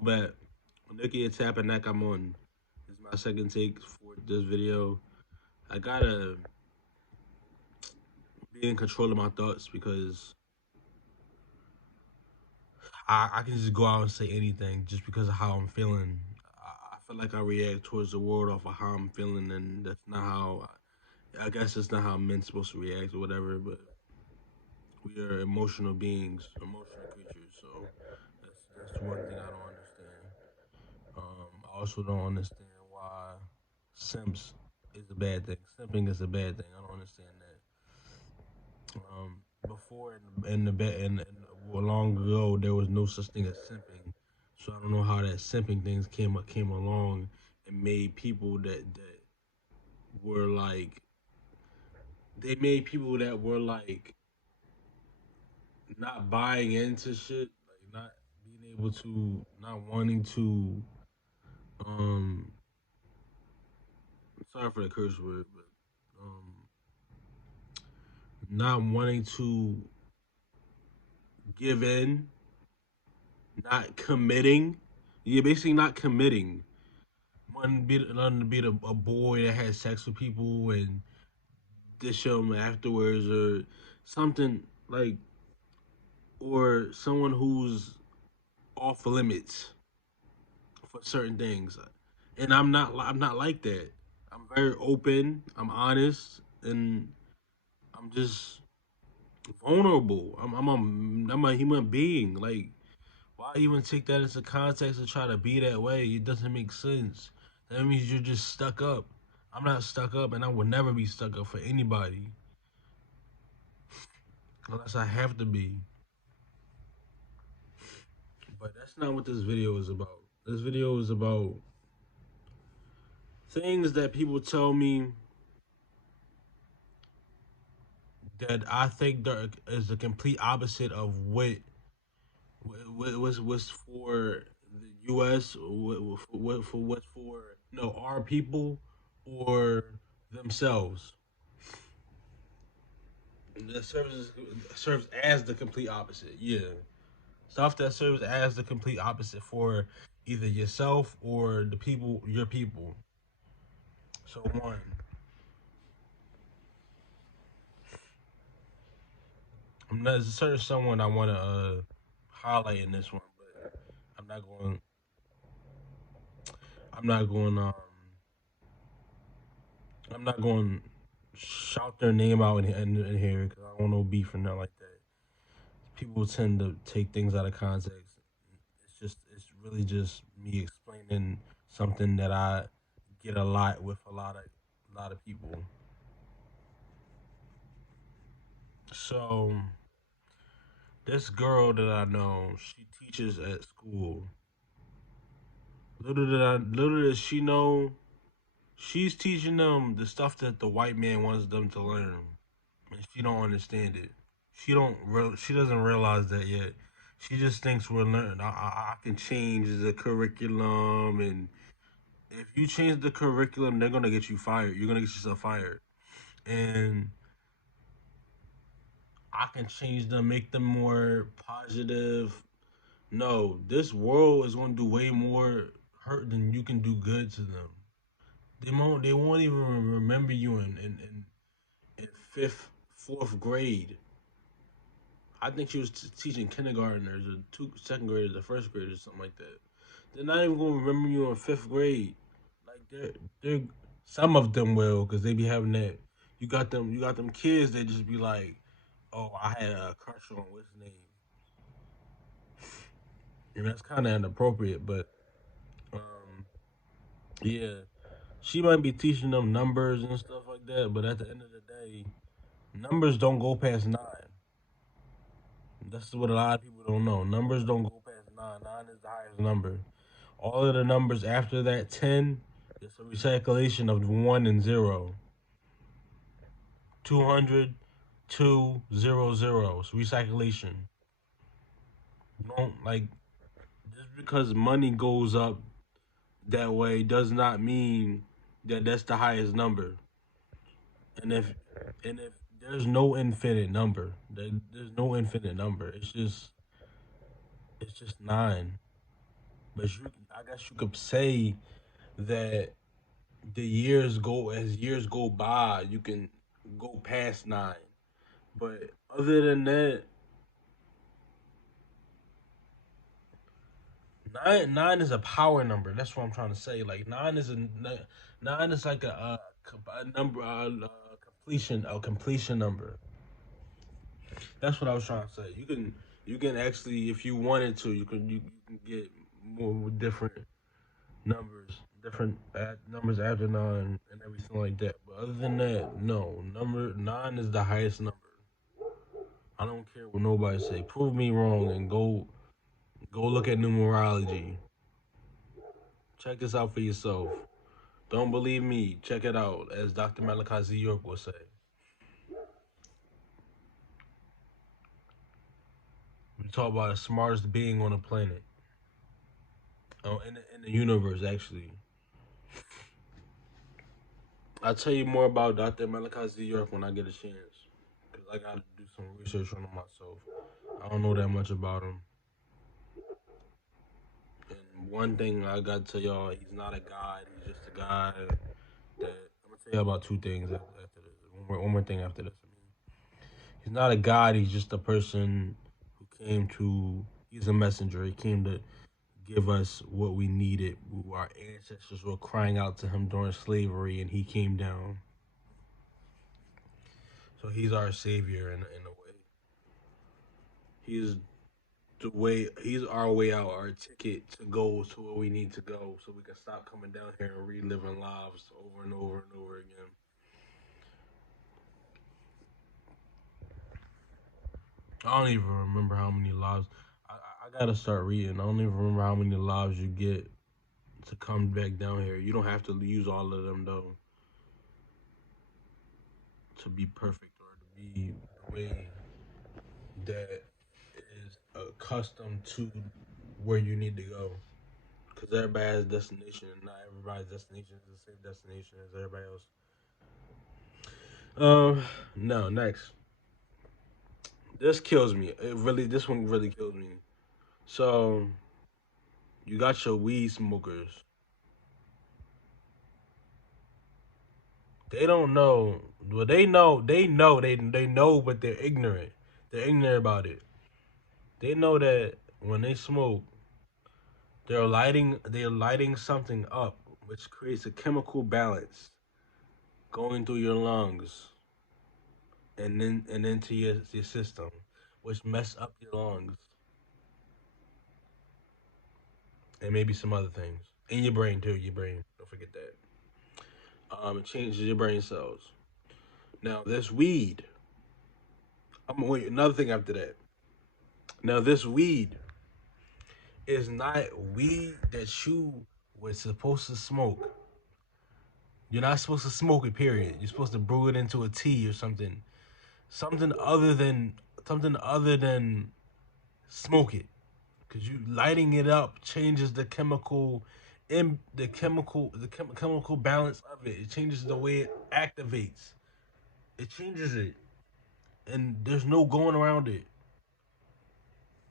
So bad. Nikki and Tap and Neck, I'm on. This is my second take for this video. I gotta be in control of my thoughts because I can just go out and say anything just because of how I'm feeling. I feel like I react towards the world off of how I'm feeling, and that's not how. I guess it's not how men's supposed to react or whatever. But we are emotional beings, emotional creatures. So that's one thing I don't understand. I also don't understand why simps is a bad thing. Simping is a bad thing. I don't understand that. Before in the bed and long ago there was no such thing as simping, so I don't know how that simping things came along and made people that were like they made people that were like not buying into shit, like not being able to, not wanting to. Um, sorry for the curse word, but not wanting to give in, not committing. You're basically not committing. Wanting to be a boy that has sex with people and dish them afterwards, or something like, or someone who's off limits for certain things. And I'm not like that. I'm very open. I'm honest, and I'm just vulnerable. I'm a human being. Like, why even take that into context and try to be that way? It doesn't make sense. That means you're just stuck up. I'm not stuck up, and I will never be stuck up for anybody unless I have to be. But that's not what this video is about. This video is about things that people tell me that I think that is the complete opposite of what's for the U.S. For what's for no our people or themselves. That serves as the complete opposite. Yeah, stuff that serves as the complete opposite for either yourself or the people, your people. So one, there's a certain someone I want to highlight in this one, but I'm not going. I'm not going. I'm not going to shout their name out in here because I don't know beef or nothing like that. People tend to take things out of context. It's really just me explaining something that I get a lot with a lot of people. So this girl that I know, she teaches at school. Little does she know, she's teaching them the stuff that the white man wants them to learn, and she don't understand it. She doesn't realize that yet. She just thinks we're learning. I can change the curriculum, and if you change the curriculum, they're gonna get you fired. You're gonna get yourself fired, and I can change them, make them more positive. No, this world is gonna do way more hurt than you can do good to them. They won't even remember you in fifth, fourth grade. I think she was teaching kindergartners or second graders or first graders or something like that. They're not even gonna remember you in fifth grade. Like they're some of them will because they be having that. You got them kids. They just be like, oh, I had a crush on what's his name, and that's kind of inappropriate. But um, yeah, she might be teaching them numbers and stuff like that. But at the end of the day, numbers don't go past nine. That's what a lot of people don't know. Numbers don't go past nine. Nine is the highest number. All of the numbers after that 10 is a recalculation of 1 and 0. 200, 200. It's recalculation. Don't like just because money goes up that way does not mean that that's the highest number. And if there's no infinite number, there's no infinite number. It's just nine. But I guess you could say that the years go as years go by, you can go past nine. But other than that, nine is a power number. That's what I'm trying to say. Like nine is like a number a completion number. That's what I was trying to say. You can actually, if you wanted to, you can get more different numbers, different numbers after nine and everything like that. But other than that, no. Number nine is the highest number. I don't care what nobody say. Prove me wrong and go look at numerology. Check this out for yourself. Don't believe me? Check it out, as Dr. Malachi Z. York would say. We talk about the smartest being on the planet, in the universe. Actually, I'll tell you more about Dr. Malachi Z. York when I get a chance, cause I gotta do some research on him myself. I don't know that much about him. And one thing I gotta tell y'all, he's not a god. He's just a guy that I'm gonna tell you about two things after this. One more thing after this. He's not a god. He's just a person who came to. He's a messenger. He came to give us what we needed. Our ancestors were crying out to him during slavery, and he came down. So he's our savior in a way. He's the way. He's our way out, our ticket to go to where we need to go, so we can stop coming down here and reliving lives over and over and over again. I don't even remember how many lives. I gotta start reading. I don't even remember how many lives you get to come back down here. You don't have to use all of them though to be perfect or to be the way that is accustomed to where you need to go. Because everybody has a destination, and not everybody's destination is the same destination as everybody else. No, next. This kills me. This one really kills me. So, you got your weed smokers. They don't know. Well, they know, but they're ignorant. They're ignorant about it. They know that when they smoke, they're lighting something up, which creates a chemical balance going through your lungs and into your system, which mess up your lungs and maybe some other things in your brain too. Your brain, don't forget that. It changes your brain cells. Now this weed. Wait, another thing after that. Now this weed is not weed that you were supposed to smoke. You're not supposed to smoke it. Period. You're supposed to brew it into a tea or something. Something other than something other than smoke it. Because you lighting it up changes the chemical balance of it. It changes the way it activates. It changes it, and there's no going around it.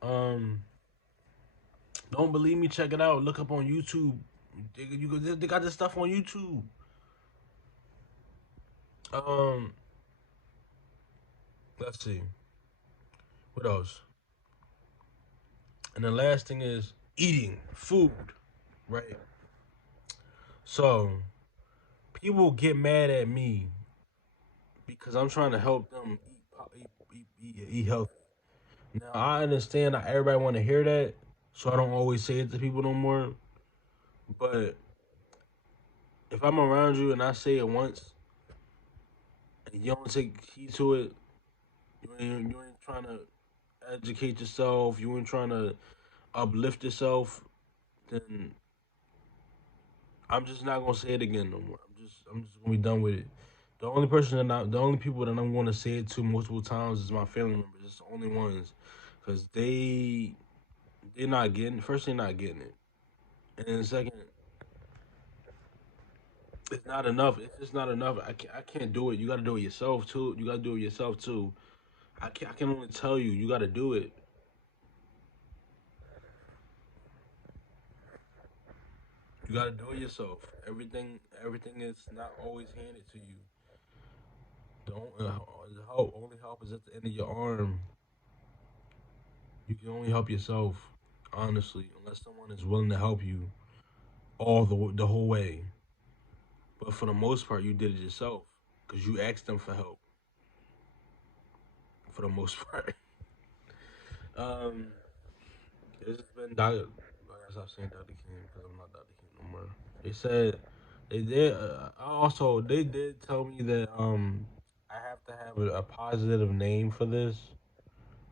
Um, don't believe me? Check it out. Look up on YouTube. They got this stuff on YouTube. Um, let's see what else. And the last thing is eating food, right? So people get mad at me because I'm trying to help them eat healthy. Now I understand not everybody want to hear that, so I don't always say it to people no more. But if I'm around you and I say it once and you don't take heed to it, you ain't trying to educate yourself, you ain't trying to uplift yourself, then I'm just not gonna say it again no more. I'm just gonna be done with it. The only people that I'm gonna say it to multiple times is my family members. It's the only ones, cause they're not getting. First, they're not getting it, and then second, it's not enough. It's just not enough. I can't do it. You gotta do it yourself too. You gotta do it yourself too. I can only tell you. You gotta do it. You gotta do it yourself. Everything is not always handed to you. Don't help. Only help is at the end of your arm. You can only help yourself, honestly, unless someone is willing to help you all the whole way. But for the most part, you did it yourself because you asked them for help. For the most part, um, it's been Dr. I stop saying Dr. King because I'm not Dr. King no more. They said they did. Also, they did tell me that I have to have a positive name for this.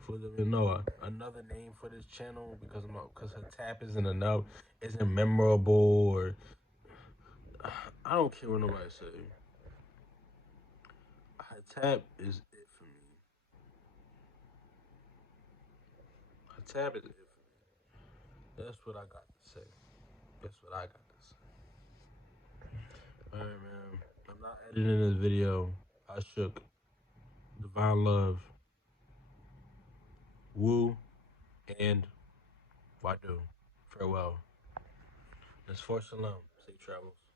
For the no another name for this channel because her tap isn't enough, isn't memorable or I don't care what nobody say. Her tap is it for me. Her tap is it for me. That's what I got to say. That's what I got to say. All right, man. I'm not editing this video. I shook. Divine love. Woo and Wadu. Farewell. Let's force shalom. Safe travels.